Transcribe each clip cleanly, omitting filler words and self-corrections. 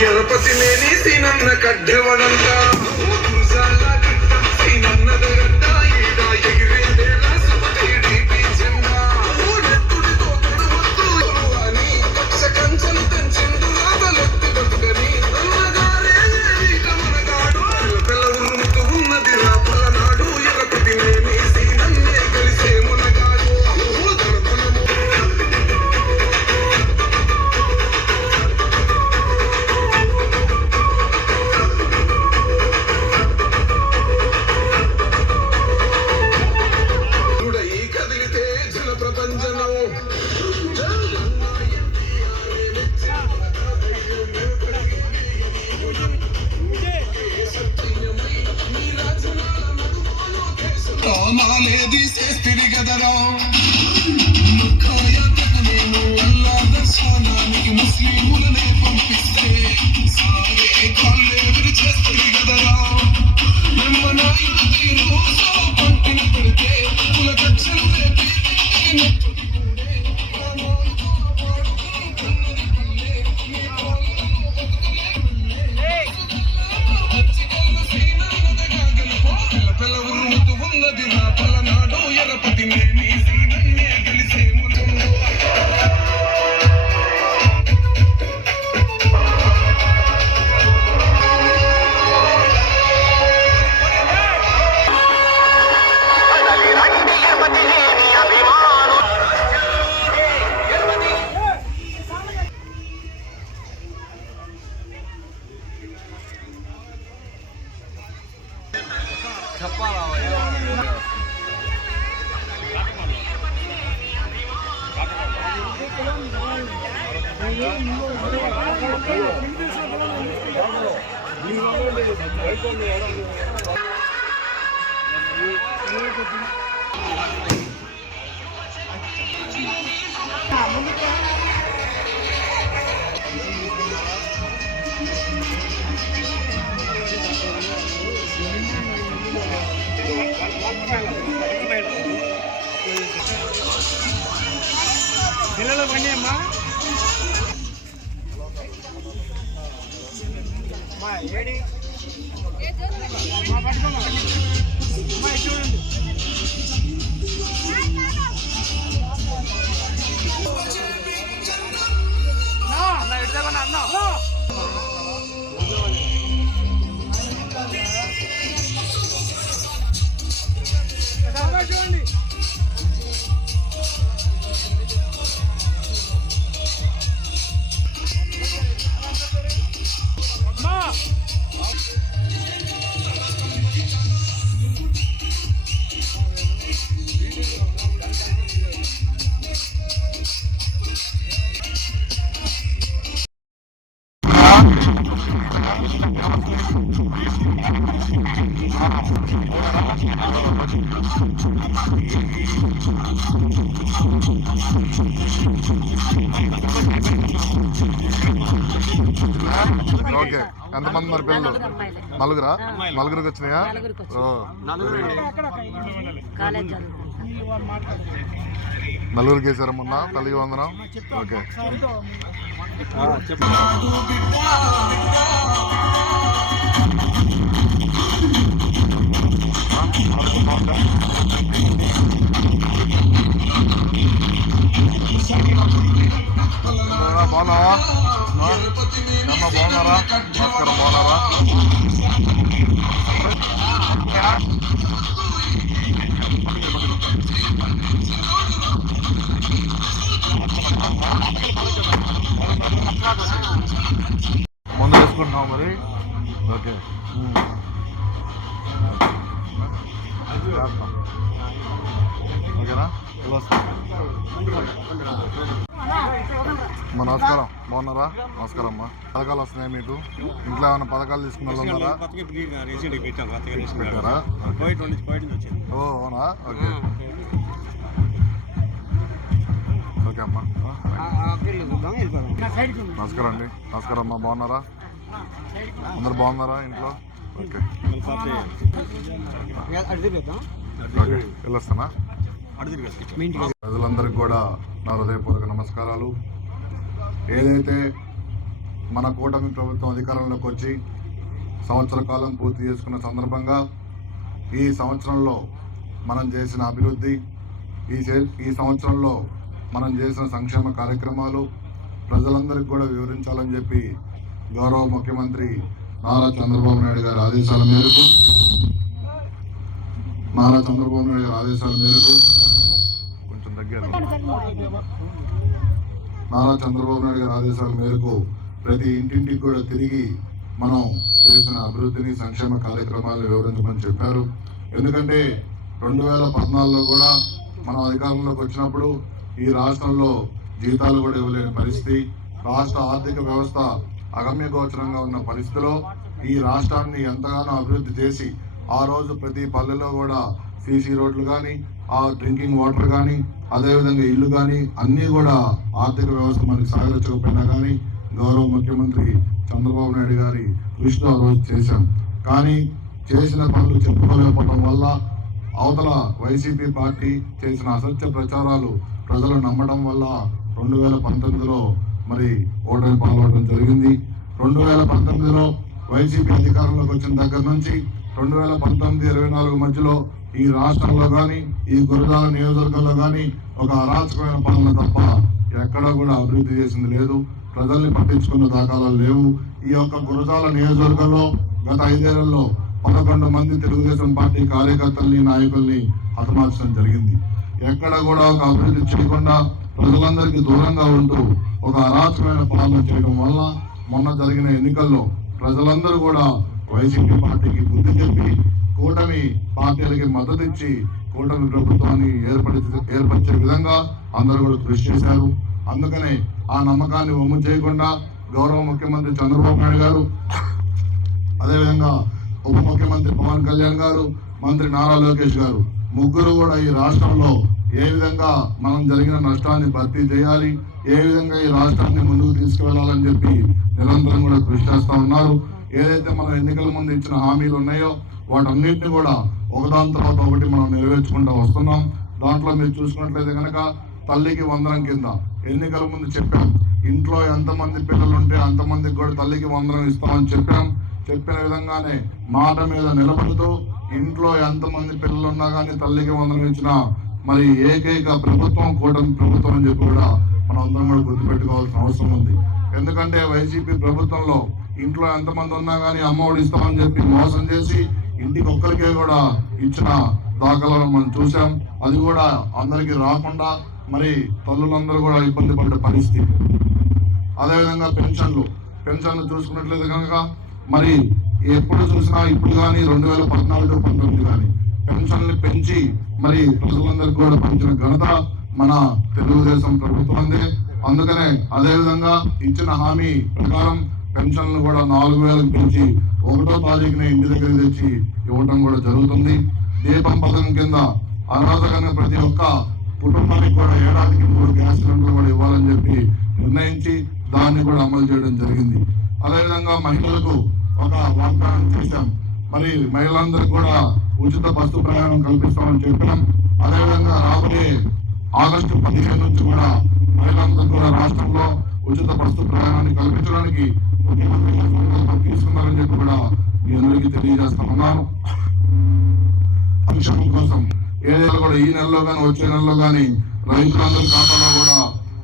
ఎరపతి నేని సీనన్న కడ్డెవడంత సీనన్న దగడ్డ ఈడ ఎగిరేదేలా టీడీపీ జెండా అని పక్ష కంచెలు తెంచిండు తలెత్తి బతుకని మనగాడు పిల్ల ఉరుముతూ ఉన్నది రా పలనాడు ఎరపతి నేని సీనన్నే కలిసే మునగాడు మాలేది చేస్తిరి గదరా ముఖాయాతకు నేను అల్లా దర్శనానికి ముస్లిములనే పంపిస్తే సాగే కాళ్ళెదురు చేస్తిరి గదరా నెమ్మనాయుడికి రోజు పంటిన పెడితే పులకచ్చల్లే పిల్లలు బండి అమ్మా ఏడి పట్టుకోమా చూడండి అన్నా చూడండి ఓకే, ఎంతమంది మరి పిల్లలు? నలుగురా? నలుగురికి వచ్చినాయా? నలుగురికి వేసారా మొన్న తల్లి వందనం? ఓకే, బాగున్నావా? బాగున్నారా? నమస్కారం, బాగున్నారా? ముందు వేసుకుంటున్నావు మరి? ఓకే, ఓకేనా? అమ్మా నమస్కారం, బాగున్నారా? నమస్కారం అమ్మా. పథకాలు వస్తున్నాయి మీకు? ఇంట్లో ఏమైనా పథకాలు తీసుకున్న వాళ్ళు ఉన్నారా? పెట్టారా? ఓ అవునా? ఓకే, ఓకే అమ్మా. నమస్కారం అండి. నమస్కారం అమ్మా, బాగున్నారా? అందరు బాగున్నారా ఇంట్లో? ఓకే, ఓకే, వెళ్ళొస్తానా? ప్రజలందరికీ కూడా నా హృదయపూర్వక నమస్కారాలు. ఏదైతే మన కూటమి ప్రభుత్వం అధికారంలోకి వచ్చి సంవత్సర కాలం పూర్తి చేసుకున్న సందర్భంగా ఈ సంవత్సరంలో మనం చేసిన అభివృద్ధి, ఈ సంవత్సరంలో మనం చేసిన సంక్షేమ కార్యక్రమాలు ప్రజలందరికీ కూడా వివరించాలని చెప్పి గౌరవ ముఖ్యమంత్రి నారా చంద్రబాబు నాయుడు గారి ఆదేశాల మేరకు కొంచెం దగ్గర నారా చంద్రబాబు నాయుడు గారి ఆదేశాల మేరకు ప్రతి ఇంటింటికి కూడా తిరిగి మనం చేసిన అభివృద్ధిని, సంక్షేమ కార్యక్రమాలను వివరించమని చెప్పారు. ఎందుకంటే 2014లో కూడా మనం అధికారంలోకి వచ్చినప్పుడు ఈ రాష్ట్రంలో జీతాలు కూడా ఇవ్వలేని పరిస్థితి, రాష్ట్ర ఆర్థిక వ్యవస్థ అగమ్యగోచరంగా ఉన్న పరిస్థితిలో ఈ రాష్ట్రాన్ని ఎంతగానో అభివృద్ధి చేసి ఆ రోజు ప్రతి పల్లెలో కూడా సీసీ రోడ్లు కానీ, ఆ డ్రింకింగ్ వాటర్ కానీ, అదేవిధంగా ఇల్లు కానీ అన్నీ కూడా ఆర్థిక వ్యవస్థ మనకి సాగరించకపోయినా కానీ గౌరవ ముఖ్యమంత్రి చంద్రబాబు నాయుడు గారి కృషితో ఆ రోజు చేశాం. కానీ చేసిన పనులు చెప్పుకోలేకపోవడం వల్ల అవతల వైసీపీ పార్టీ చేసిన అసత్య ప్రచారాలు ప్రజలు నమ్మడం వల్ల 2019లో మరి ఓటమి పాల్గొనడం జరిగింది. 2019లో వైసీపీ అధికారంలోకి వచ్చిన దగ్గర నుంచి 2019-24 మధ్యలో ఈ రాష్ట్రంలో కానీ, ఈ గురజాల నియోజకవర్గంలో కానీ ఒక అరాచకమైన పాలన తప్ప ఎక్కడా కూడా అభివృద్ధి చేసింది లేదు. ప్రజల్ని పట్టించుకున్న దాఖలాలు లేవు. ఈ యొక్క గురజాల నియోజకవర్గంలో గత 5 ఏళ్లలో 11 మంది తెలుగుదేశం పార్టీ కార్యకర్తల్ని, నాయకుల్ని హతమార్చడం జరిగింది. ఎక్కడ కూడా ఒక అభివృద్ధి చేయకుండా ప్రజలందరికీ దూరంగా ఉంటూ ఒక అరాచకమైన పాలన చేయడం వల్ల మొన్న జరిగిన ఎన్నికల్లో ప్రజలందరూ కూడా వైసీపీ పార్టీకి బుద్ధి చెప్పి కూటమి పార్టీలకి మద్దతు ఇచ్చి కూటమి ప్రభుత్వాన్ని ఏర్పరిచే విధంగా అందరూ కూడా కృషి చేశారు. అందుకనే ఆ నమ్మకాన్ని వమ్ము చేయకుండా గౌరవ ముఖ్యమంత్రి చంద్రబాబు నాయుడు గారు, అదేవిధంగా ఉప ముఖ్యమంత్రి పవన్ కళ్యాణ్ గారు, మంత్రి నారా లోకేష్ గారు ముగ్గురు కూడా ఈ రాష్ట్రంలో ఏ విధంగా మనం జరిగిన నష్టాన్ని భర్తీ చేయాలి, ఏ విధంగా ఈ రాష్ట్రాన్ని ముందుకు తీసుకువెళ్లాలని చెప్పి నిరంతరం కూడా కృషి చేస్తా ఉన్నారు. ఏదైతే మనం ఎన్నికల ముందు ఇచ్చిన హామీలు ఉన్నాయో వాటన్నిటిని కూడా ఒకదాని తర్వాత ఒకటి మనం నెరవేర్చుకుంటూ వస్తున్నాం. దాంట్లో మీరు చూసుకున్నట్లయితే కనుక తల్లికి వందనం కింద ఎన్నికల ముందు చెప్పాం, ఇంట్లో ఎంతమంది పిల్లలు ఉంటే అంతమందికి కూడా తల్లికి వందనం ఇస్తామని చెప్పాం. చెప్పిన విధంగానే మాట మీద నిలబడుతూ ఇంట్లో ఎంతమంది పిల్లలు ఉన్నా కానీ తల్లికి వందనం ఇచ్చిన మరి ఏకైక ప్రభుత్వం కూటమి ప్రభుత్వం అని చెప్పి కూడా మనం అందరం కూడా గుర్తుపెట్టుకోవాల్సిన అవసరం ఉంది. ఎందుకంటే వైసీపీ ప్రభుత్వంలో ఇంట్లో ఎంతమంది ఉన్నా కానీ అమ్మఒడి ఇస్తామని చెప్పి మోసం చేసి ఇంటికి ఒక్కరికే కూడా ఇచ్చిన దాఖలాలను మనం చూసాం. అది కూడా అందరికీ రాకుండా మరి తల్లులందరూ కూడా ఇబ్బంది పడ్డ పరిస్థితి. అదేవిధంగా పెన్షన్లు చూసుకున్నట్లయితే కనుక మరి ఎప్పుడు చూసినా ఇప్పుడు కానీ 2014-19 కానీ పెన్షన్లు పెంచి మరి ప్రజలందరికీ కూడా పెంచిన ఘనత మన తెలుగుదేశం ప్రభుత్వందే. అందుకనే అదేవిధంగా ఇచ్చిన హామీ ప్రకారం పెన్షన్లు కూడా 4,000 పెంచి 1వ తారీఖున ఇంటి దగ్గరికి తెచ్చి ఇవ్వడం కూడా జరుగుతుంది. దీపం పథకం కింద అర్హతగా ప్రతి ఒక్క కుటుంబానికి కూడా ఏడాదికి 3 గ్యాస్ సిలిండర్లు కూడా ఇవ్వాలని చెప్పి నిర్ణయించి దాన్ని కూడా అమలు చేయడం జరిగింది. అదేవిధంగా మహిళలకు ఒక వాగ్దానం చేశాం, మరి మహిళలందరికీ కూడా ఉచిత బస్సు ప్రయాణం కల్పిస్తామని చెప్పాం. అదేవిధంగా రాబోయే ఆగస్టు 15 నుంచి కూడా మహిళలందరూ కూడా రాష్ట్రంలో ఉచిత బస్సు ప్రయాణాన్ని కల్పించడానికి ముఖ్యమంత్రి సంకల్పం తీసుకున్నారని చెప్పి కూడా మీ అందరికీ తెలియజేస్తా ఉన్నాను. సంక్షేమం కోసం ఏదైనా కూడా ఈ నెలలో కానీ వచ్చే నెలలో కానీ రైతులందరి ఖాతాలో కూడా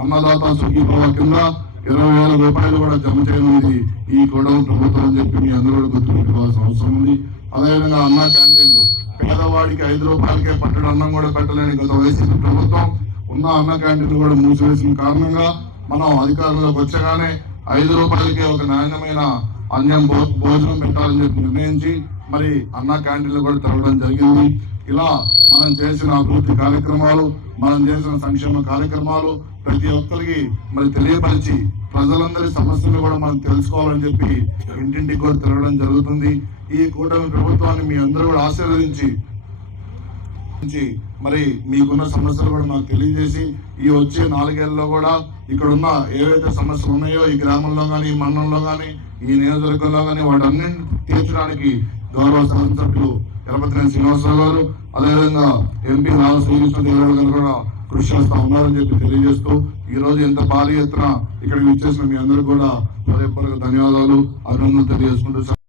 అన్నదాత సుఖీభవ కింద 20,000 రూపాయలు కూడా జమ చేయనుంది ఈ కూటమి ప్రభుత్వం అని చెప్పి మీ అందరూ కూడా గుర్తుపెట్టుకోవాల్సిన అవసరం ఉంది. అదేవిధంగా అన్న క్యాంటీన్లు పేదవాడికి 5 రూపాయలకే పట్టడి అన్నం కూడా పెట్టలేని గత వైసీపీ ప్రభుత్వం ఉన్న అన్న క్యాంటీన్లు కూడా మూసివేసిన కారణంగా మనం అధికారంలోకి వచ్చగానే 5 రూపాయలకే ఒక నాణ్యమైన అన్నం భోజనం పెట్టాలని చెప్పి నిర్ణయించి మరి అన్న క్యాంటీన్లు కూడా తెరవడం జరిగింది. ఇలా మనం చేసిన అభివృద్ధి కార్యక్రమాలు, మనం చేసిన సంక్షేమ కార్యక్రమాలు ప్రతి ఒక్కరికి మరి తెలియపరిచి ప్రజలందరి సమస్యలు కూడా మనం తెలుసుకోవాలని చెప్పి ఇంటింటికి కూడా తిరగడం జరుగుతుంది. ఈ కూటమి ప్రభుత్వాన్ని మీ అందరూ కూడా ఆశీర్వదించి మరి మీకున్న సమస్యలు కూడా నాకు తెలియజేసి ఈ వచ్చే 4 ఏళ్లలో కూడా ఇక్కడ ఉన్న ఏవైతే సమస్యలు ఉన్నాయో ఈ గ్రామంలో కానీ, ఈ మండలంలో కానీ, ఈ నియోజకవర్గంలో కానీ వాటన్నింటిని తీర్చడానికి గౌరవ శాసనసభ్యులు ఎర్రపతినేని శ్రీనివాసరావు గారు, అదేవిధంగా ఎంపీ రావు శ్రీకృష్ణదేవరావు గారు కూడా కృషి చేస్తా ఉన్నారని చెప్పి తెలియజేస్తూ రోజు ఎంత భారీ ఎత్తున ఇక్కడికి వచ్చేసిన మీ అందరూ కూడా హృదయపూర్వక ధన్యవాదాలు, అభినందనలు తెలియజేసుకుంటూ